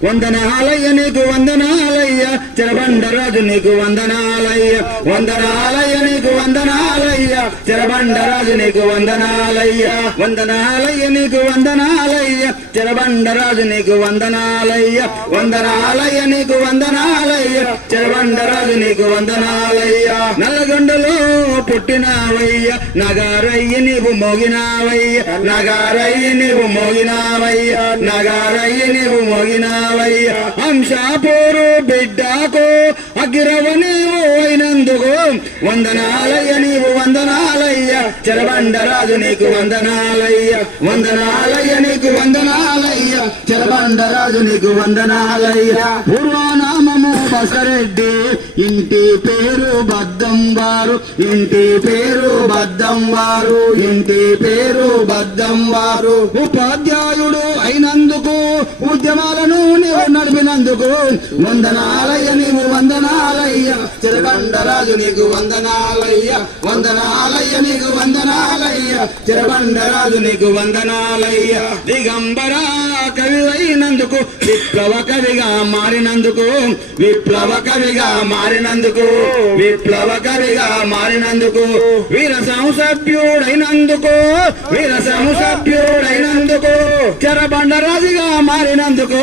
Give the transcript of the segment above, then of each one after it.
వందనాలయ్య నీకు వందనాలయ్య చెరబండరాజు నీకు వందనాలయ్య వందనాలయ్య నీకు వందనాలయ్య చెరబండరాజు నీకు వందనాలయ్య వందనాలయ్య నీకు వందనాలయ్య చెరబండరాజు నీకు వందనాలయ్య వందనాలయ్య నీకు వందనాలయ్య చెరబండరాజు నీకు వందనాలయ్య నల్లగొండలో పుట్టినావయ్య నగారయ్య నీవు మోగినావయ్య నగారయ్య నీవు మోగినావయ్య నగారయ్య నీవు మోగినావయ్య అంశాపూరు బిడ్డకు అగిరవ నీవు అయినందుకు వందనాలయ్య నీవు వందనాలయ్య చెరబండరాజు నీకు వందనాలయ్య వందనాలయ్య నీకు వందనాలయ్య చెరబండరాజు నీకు వందనాలయ్య పూర్వనామము బసరెడ్డి ఇంటి పేరు బద్దం వారు ఇంటి పేరు బద్దం వారు ఇంటి పేరు బద్దం వారు ఉపాధ్యాయుడు అయినందుకు ఉద్యమాలను నీవు నడిపినందుకు వందనాలయ్య నీవు వందనాలయ్య చెరబండరాజు నీకు వందనాలయ్య వందనాలయ్య నీకు వందనాలయ్య చెరబండరాజు నీకు వందనాలయ్య దిగంబర కవి అయినందుకు విప్లవ కవిగా మారినందుకు విప్లవ కవిగా మారినందుకు విప్లవ కవిగా మారినందుకు వీర సంసభ్యుడైనందుకు వీర సంసభ్యుడైనందుకు చెరబండరాజుగా మారినందుకు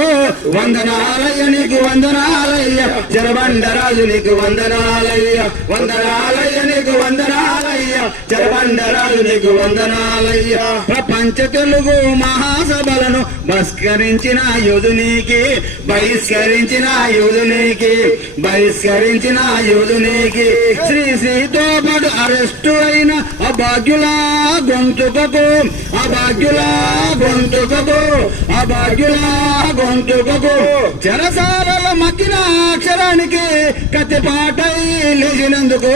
వందనాలయ్య నీకు వందనాలయ్య చెరబండరాజు నీకు వందనాలయ్య వందనాలయ్య నీకు వందనాలయ్య చెరబండరాజు నీకు వందనాలయ్య ప్రపంచ తెలుగు మహాసభలను బహిష్కరించిన యోధునికి బహిష్కరించిన యోధునికి బహిష్కరించిన యోధునికి శ్రీ శ్రీతో పాటు అరెస్టు అయిన అభాగ్యుల గొంతుకకు అభాగ్యుల గొంతుకకు అభాగ్యుల గొంతుకకు చెరసాల మక్కిన అక్షరానికి కత్తిపాటై లేచినందుకు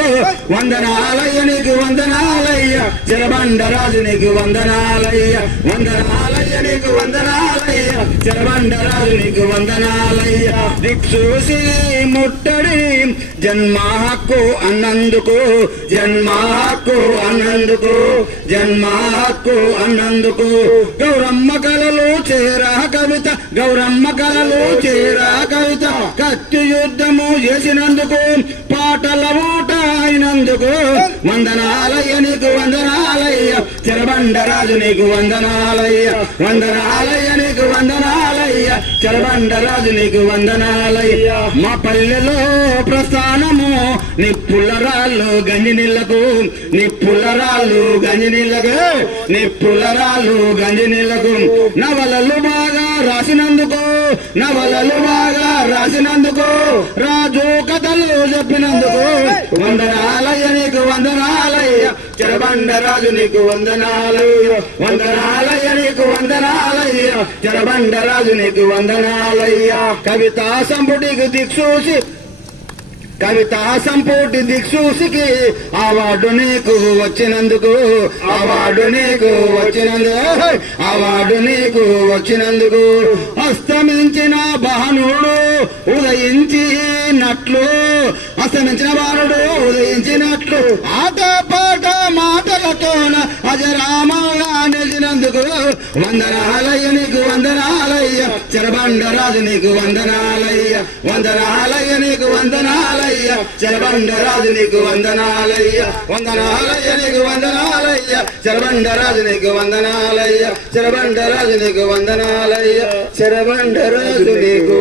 వందనాలయ్య నీకు వందనాలయ్య చెరబండరాజు నీకు వందనాలయ్య వందనాలయ్య నీకు వందనాలయ్య చెరబండరాజు నీకు వందనాలయ్య దిక్సూసి ముట్టడి జన్మ హక్కు అన్నందుకు జన్మ హక్కు అన్నందుకు జన్మ హక్కు అన్నందుకు గౌరమ్మ కలలు చేరా కవిత గౌరమ్మ కలలు చేరా కవిత కత్తి యుద్ధము చేసినందుకు పాటల ఊట అయినందుకు వందనాలయ్య నీకు వందనాలయ్య చెరబండరాజు నీకు వందనాలయ్య వందనాలయ్య నీకు వందనాలయ్య చెరబండరాజు నీకు వందనాలయ్య మా పల్లెలో ప్రస్థానము నిప్పుల రాళ్ళు గంజి నీళ్లకు నిప్పుల రాళ్ళు గంజి నీళ్లకు నిప్పుల రాళ్ళు గంజి నీళ్లకు నవలలు బాగా రాసినందుకు నవలలు బాగా రాసినందుకు రాజు కథలు చెప్పినందుకు వందనాలయ్య నీకు వందనాలయ్య చెరబండరాజు నీకు వందనాలయ్య వందనాలయ్య నీకు వందనాలయ్య చెరబండరాజు నీకు వందనాలయ్య కవితా సంపుటికి దిక్సూసి కవితా సంపుటి దిక్సూసికి అవార్డు నీకు వచ్చినందుకు అవార్డు నీకు వచ్చినందుకు అవార్డు నీకు వచ్చినందుకు అస్తమించిన భానుడు ఉదయించినట్లు అస్తమించిన భానుడు ఉదయించినట్లు ఆట పాట మాటలతోన అజరామంగా నిలిచినందుకు వందనాలయ్య నీకు వందనాలయ్య చెరబండరాజు నీకు వందనాలయ్య వందనాలయ్య నీకు వందనాలయ్య చెరబండరాజు నీకు వందనాలయ్య వందనాలయ్య నీకు వందనాలయ్య చెరబండరాజు నీకు వందనాలయ్య చెరబండరాజు నీకు వందనాలయ్య చెరబండరాజు నీకు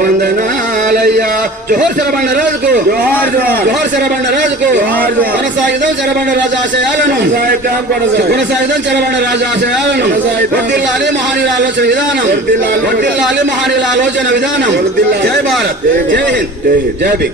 వందనాలయ్య జోహర్ చెరబండరాజుకు జోహర్ చెరబండరాజుకు కొనసాగిదాం చెరబండరాజు ఆశయాలను కొనసాగిదాం చెరబండరాజు ఆశయాలను వర్ధిల్లాలి మహనీయుల ఆలోచన విధానం వర్ధిల్లాలి మహనీయుల ఆలోచన విధానం జై భారత్ జై హింద్ జై భీమ్